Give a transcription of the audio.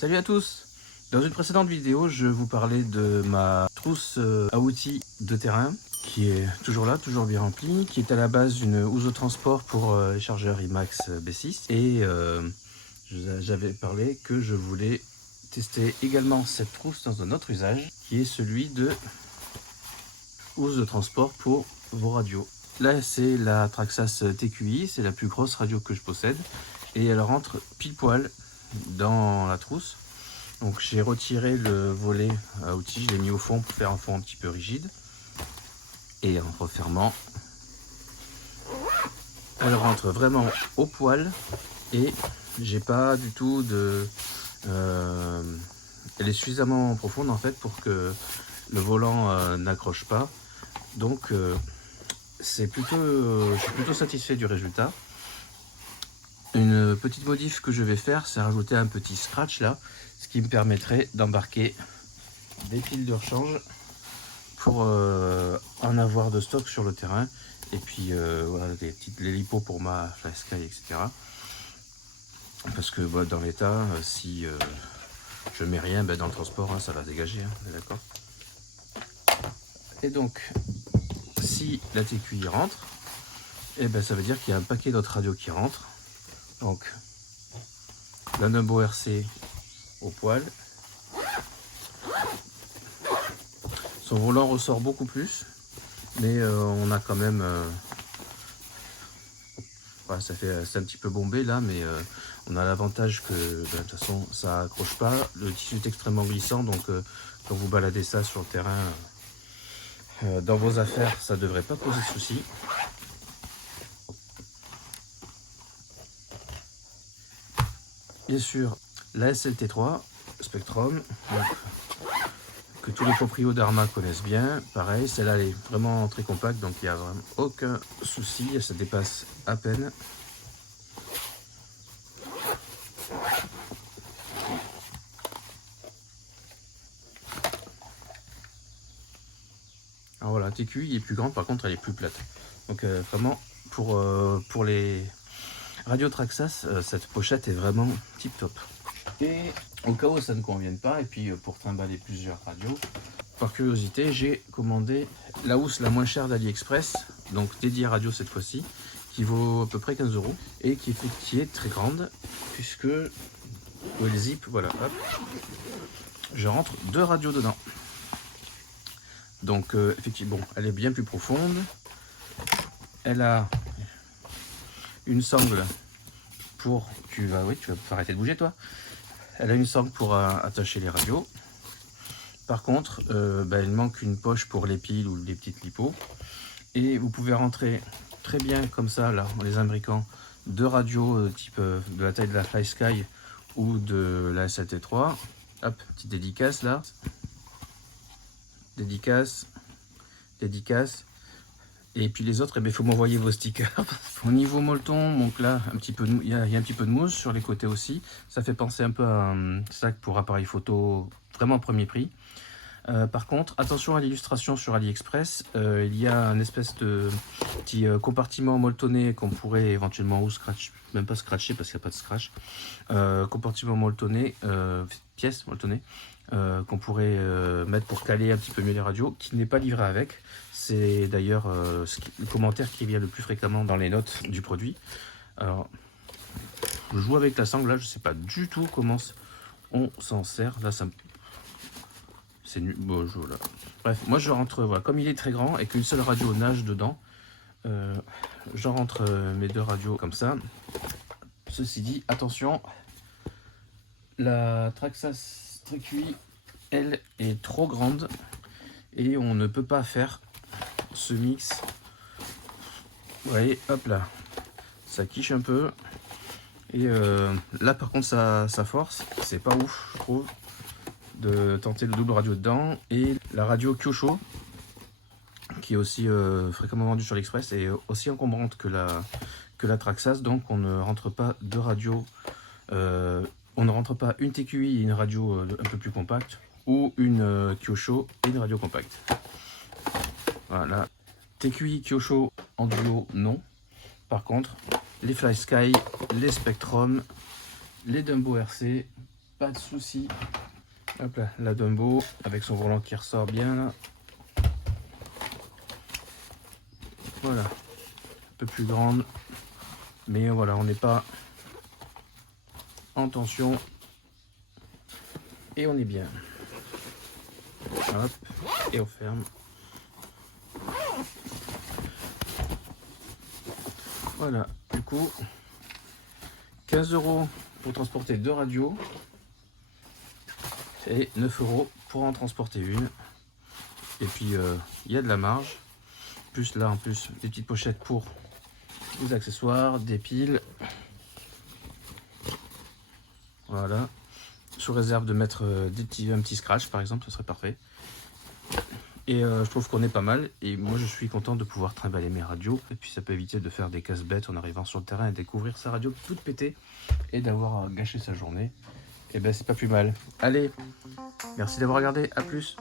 Salut à tous! Dans une précédente vidéo, je vous parlais de ma trousse à outils de terrain qui est toujours là, toujours bien remplie, qui est à la base une housse de transport pour les chargeurs IMAX B6 et j'avais parlé que je voulais tester également cette trousse dans un autre usage qui est celui de housse de transport pour vos radios. Là, c'est la Traxxas TQI, c'est la plus grosse radio que je possède et elle rentre pile poil dans la trousse. Donc j'ai retiré le volet à outils, je l'ai mis au fond pour faire un fond un petit peu rigide. Et en refermant, elle rentre vraiment au poil et j'ai pas du tout de... elle est suffisamment profonde en fait pour que le volant n'accroche pas. Donc je suis plutôt satisfait du résultat. Une petite modif que je vais faire, c'est rajouter un petit scratch là, ce qui me permettrait d'embarquer des piles de rechange pour en avoir de stock sur le terrain. Et puis voilà, des petites lipos pour ma FlySky, etc. Parce que dans l'état, si je mets rien dans le transport, ça va dégager, d'accord. Et donc, si la TQI rentre, ça veut dire qu'il y a un paquet d'autres radios qui rentrent. Donc, la Numbo RC au poil. Son volant ressort beaucoup plus, mais on a quand même... c'est un petit peu bombé là, mais on a l'avantage que de toute façon ça accroche pas. Le tissu est extrêmement glissant, donc quand vous baladez ça sur le terrain, dans vos affaires, ça devrait pas poser de soucis. Bien sûr, la SLT3 Spectrum, donc, que tous les proprios d'Arma connaissent bien. Pareil, celle-là elle est vraiment très compacte, donc il n'y a vraiment aucun souci, ça dépasse à peine. Alors voilà, TQI est plus grande, par contre elle est plus plate. Donc vraiment, pour les radios Traxxas, cette pochette est vraiment tip top. Et au cas où ça ne convienne pas, et puis pour trimballer plusieurs radios, par curiosité, j'ai commandé la housse la moins chère d'AliExpress, donc dédiée radio cette fois-ci, qui vaut à peu près 15 € et qui est très grande, puisque le zip, voilà, hop, je rentre 2 radios dedans. Donc effectivement, bon, elle est bien plus profonde. Elle a une sangle pour... Tu vas arrêter de bouger toi. Elle a une sangle pour attacher les radios. Par contre, il manque une poche pour les piles ou les petites lipos. Et vous pouvez rentrer très bien comme ça, là, en les imbriquant, 2 radios type de la taille de la FlySky ou de la SLT3. Hop, petite dédicace là. Dédicace. Et puis les autres, il faut m'envoyer vos stickers. Au niveau molleton, donc là, il y a un petit peu de mousse sur les côtés aussi. Ça fait penser un peu à un sac pour appareil photo, vraiment premier prix. Par contre, attention à l'illustration sur AliExpress. Il y a un espèce de petit compartiment molletonné qu'on pourrait éventuellement scratch, même pas scratcher parce qu'il n'y a pas de scratch. Compartiment molletonné, pièce molletonnée. Qu'on pourrait mettre pour caler un petit peu mieux les radios, qui n'est pas livré avec. C'est d'ailleurs le commentaire qui vient le plus fréquemment dans les notes du produit. Alors, je joue avec la sangle là, je sais pas du tout comment on s'en sert. Là, c'est nul. Bon, là. Bref, moi je rentre, voilà, comme il est très grand et qu'une seule radio nage dedans, je rentre mes 2 radios comme ça. Ceci dit, attention, la Traxxas TQI, elle est trop grande et on ne peut pas faire ce mix. Vous voyez, hop là, ça quiche un peu. Et là par contre ça force, c'est pas ouf je trouve de tenter le double radio dedans. Et la radio Kyosho, qui est aussi fréquemment vendue sur l'Express, est aussi encombrante que la Traxxas, donc on ne rentre pas 2 radios, on ne rentre pas une TQI et une radio un peu plus compacte, ou une Kyosho et une radio compacte. Voilà, TQI Kyosho en duo non. Par contre, les FlySky, les Spectrum, les Dumbo RC pas de souci. Hop là, la Dumbo avec son volant qui ressort bien là. Voilà, un peu plus grande, mais voilà, on n'est pas en tension et on est bien. Hop, et on ferme. Voilà, du coup, 15 € pour transporter 2 radios et 9 € pour en transporter une. Et puis, il y a de la marge. Plus là, en plus, des petites pochettes pour les accessoires, des piles. Voilà. Sous réserve de mettre un petit scratch, par exemple, ce serait parfait. Et je trouve qu'on est pas mal. Et moi, je suis content de pouvoir trimballer mes radios. Et puis, ça peut éviter de faire des casse bêtes en arrivant sur le terrain et découvrir sa radio toute pétée et d'avoir gâché sa journée. Et ben, c'est pas plus mal. Allez, merci d'avoir regardé. À plus.